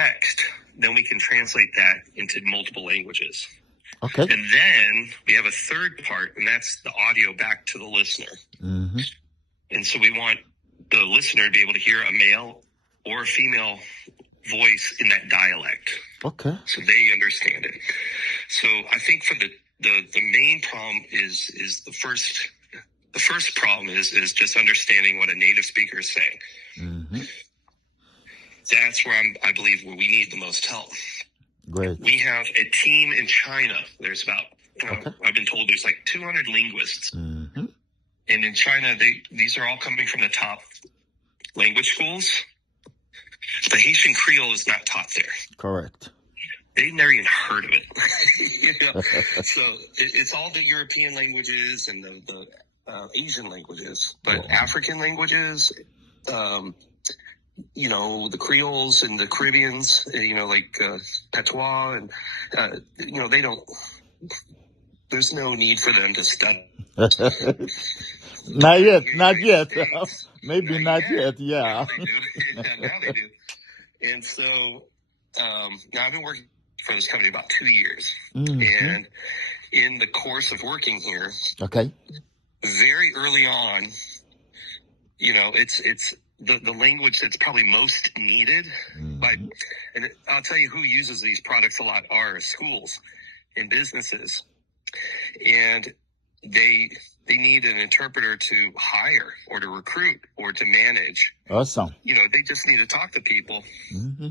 text, then we can translate that into multiple languages. Okay. And then we have a third part, and that's the audio back to the listener. Mm-hmm. And so we want the listener to be able to hear a male or a female voice in that dialect. Okay. So they understand it. So I think for the main problem is the first problem is just understanding what a native speaker is saying. Mm-hmm. That's where I believe where we need the most help. Great. We have a team in China. There's about, I've been told there's like 200 linguists. Mm-hmm. And in China, these are all coming from the top language schools. The Haitian Creole is not taught there. Correct. They've never even heard of it. So it's all the European languages and the Asian languages. But African languages, the Creoles and the Caribbeans, like Patois, and, they don't, there's no need for them to study. Not yet. Maybe not yet, yeah. Now they do. Now they do. And so, now I've been working for this company about 2 years. Mm-hmm. And in the course of working here, okay, very early on, it's the language that's probably most needed. Mm-hmm. And I'll tell you who uses these products a lot are schools and businesses. And they need an interpreter to hire or to recruit or to manage. Awesome. They just need to talk to people. Mm-hmm.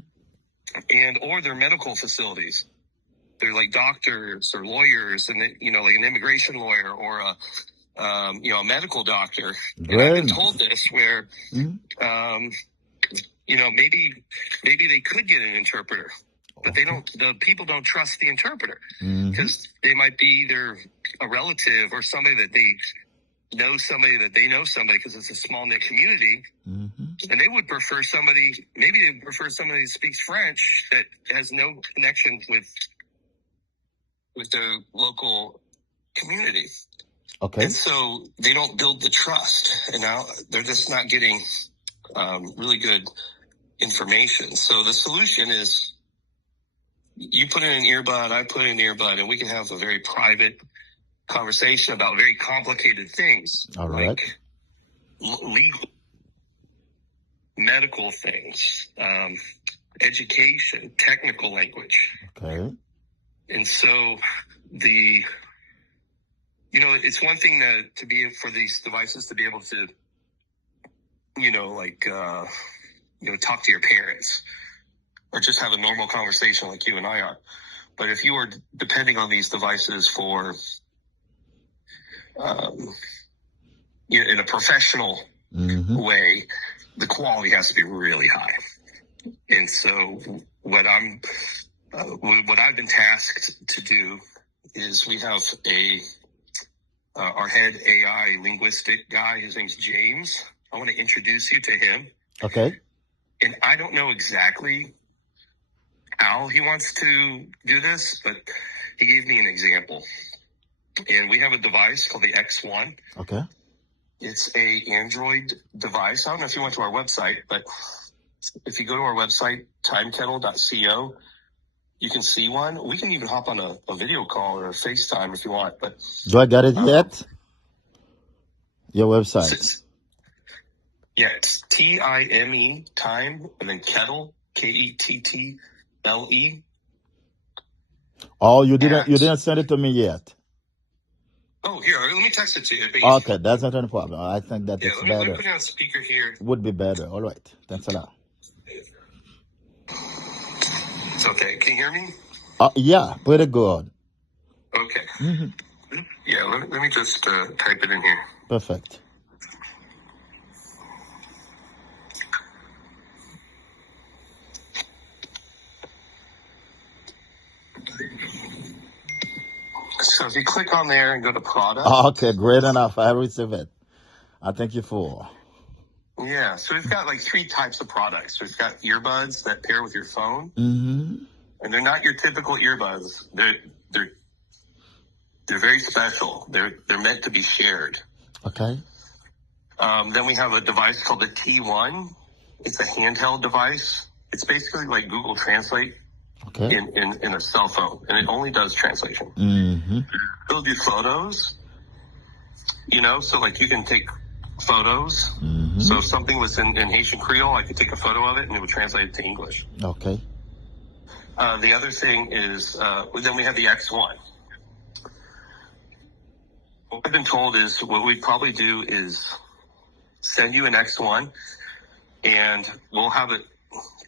Or their medical facilities. They're like doctors or lawyers, and like an immigration lawyer or a medical doctor. And I've been told this where, maybe they could get an interpreter, but the people don't trust the interpreter because they might be either a relative or somebody that they know somebody because it's a small knit community. And they would prefer somebody that speaks French that has no connection with their local community. Okay. And so they don't build the trust, and now they're just not getting really good information. So the solution is you put in an earbud, I put in an earbud, and we can have a very private conversation about very complicated things. All right. Like legal, medical things, education, technical language. Okay. And so it's one thing to be for these devices to be able to, talk to your parents or just have a normal conversation like you and I are. But if you are depending on these devices for, in a professional way, the quality has to be really high. And so what I've been tasked to do is we have our head AI linguistic guy. His name's James. I want to introduce you to him. Okay. And I don't know exactly how he wants to do this, but he gave me an example. And we have a device called the X1. Okay. It's a Android device. I don't know if you went to our website, but if you go to our website, timekettle.co, you can see one. We can even hop on a video call or a FaceTime if you want. But do I got it yet? Your website. It's TIME, time, and then kettle, KETTLE. Oh, you didn't send it to me yet. Oh, here, let me text it to you. Okay, that's not a problem. I think that it's better. Let me put it on speaker here. Would be better. All right. Thanks a lot. It's okay. Can you hear me? Yeah, pretty good. Okay. Yeah, let me just type it in here. Perfect. So if you click on there and go to product. Okay, great enough. I receive it. I thank you for. Yeah, so we've got like 3 types of products. We've got earbuds that pair with your phone. And they're not your typical earbuds. They're very special. They're meant to be shared. Okay. Then we have a device called the T1. It's a handheld device. It's basically like Google Translate Okay. in a cell phone, and it only does translation. Mm-hmm. It'll do photos, so like you can take photos. Mm-hmm. So if something was in Haitian Creole, I could take a photo of it and it would translate it to English. Okay. The other thing is, then we have the X1. What I've been told is what we'd probably do is send you an X1 and we'll have it.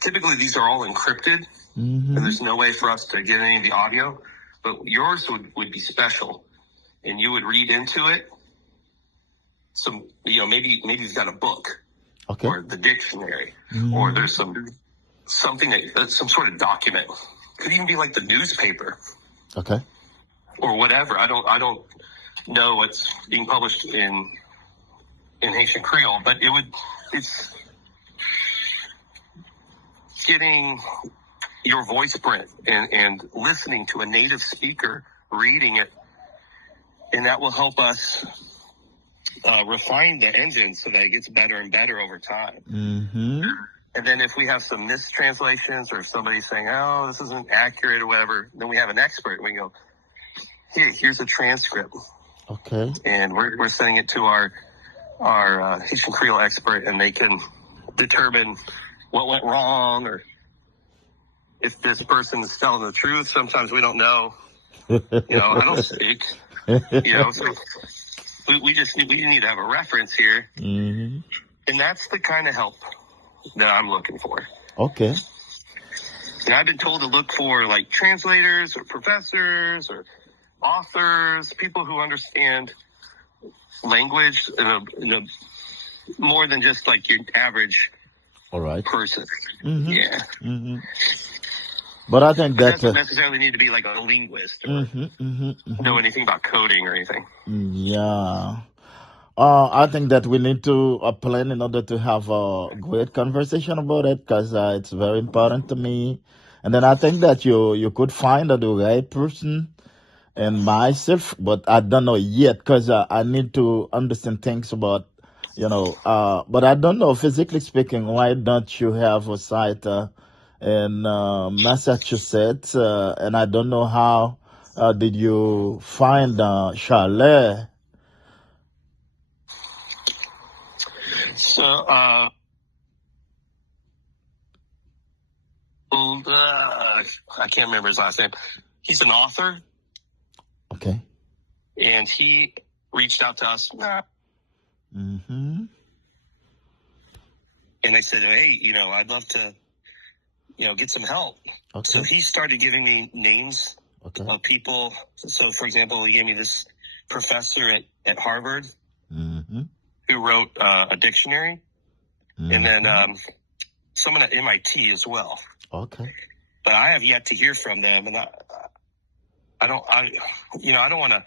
Typically, these are all encrypted, Mm-hmm. and there's no way for us to get any of the audio, but yours would be special, and you would read into it. Some, maybe you've got a book, Okay. or the dictionary, Mm-hmm. or there's something some sort of document. Could even be like the newspaper, Okay. or whatever. I don't know what's being published in Haitian Creole, but it's getting your voice print and listening to a native speaker reading it, and that will help us refine the engine so that it gets better and better over time. Mm-hmm. And then if we have some mistranslations, or if somebody's saying, "Oh, this isn't accurate" or whatever, then we have an expert. We can go, here's a transcript, Okay. and we're sending it to our Haitian Creole expert, and they can determine what went wrong, or if this person is telling the truth. Sometimes we don't know. I don't speak. So we need to have a reference here, Mm-hmm. and that's the kind of help that I'm looking for. Okay. And I've been told to look for like translators or professors or authors, people who understand language in a more than just like your average All right. person. Mm-hmm. Yeah. Mm-hmm. But I think But that doesn't necessarily need to be like a linguist or know anything about coding or anything. Yeah. I think that we need to plan in order to have a great conversation about it, because it's very important to me. And then I think that you could find the right person and myself, but I don't know yet, because I need to understand things about, but I don't know, physically speaking, why don't you have a site in Massachusetts? And I don't know how did you find Charlotte? So, I can't remember his last name. He's an author, Okay. and he reached out to us. Mm-hmm. And I said, "Hey, I'd love to, get some help." Okay. So he started giving me names Okay. of people. So, for example, he gave me this professor at Harvard Mm-hmm. who wrote a dictionary, Mm-hmm. and then someone at MIT as well. Okay. But I have yet to hear from them, and I don't want to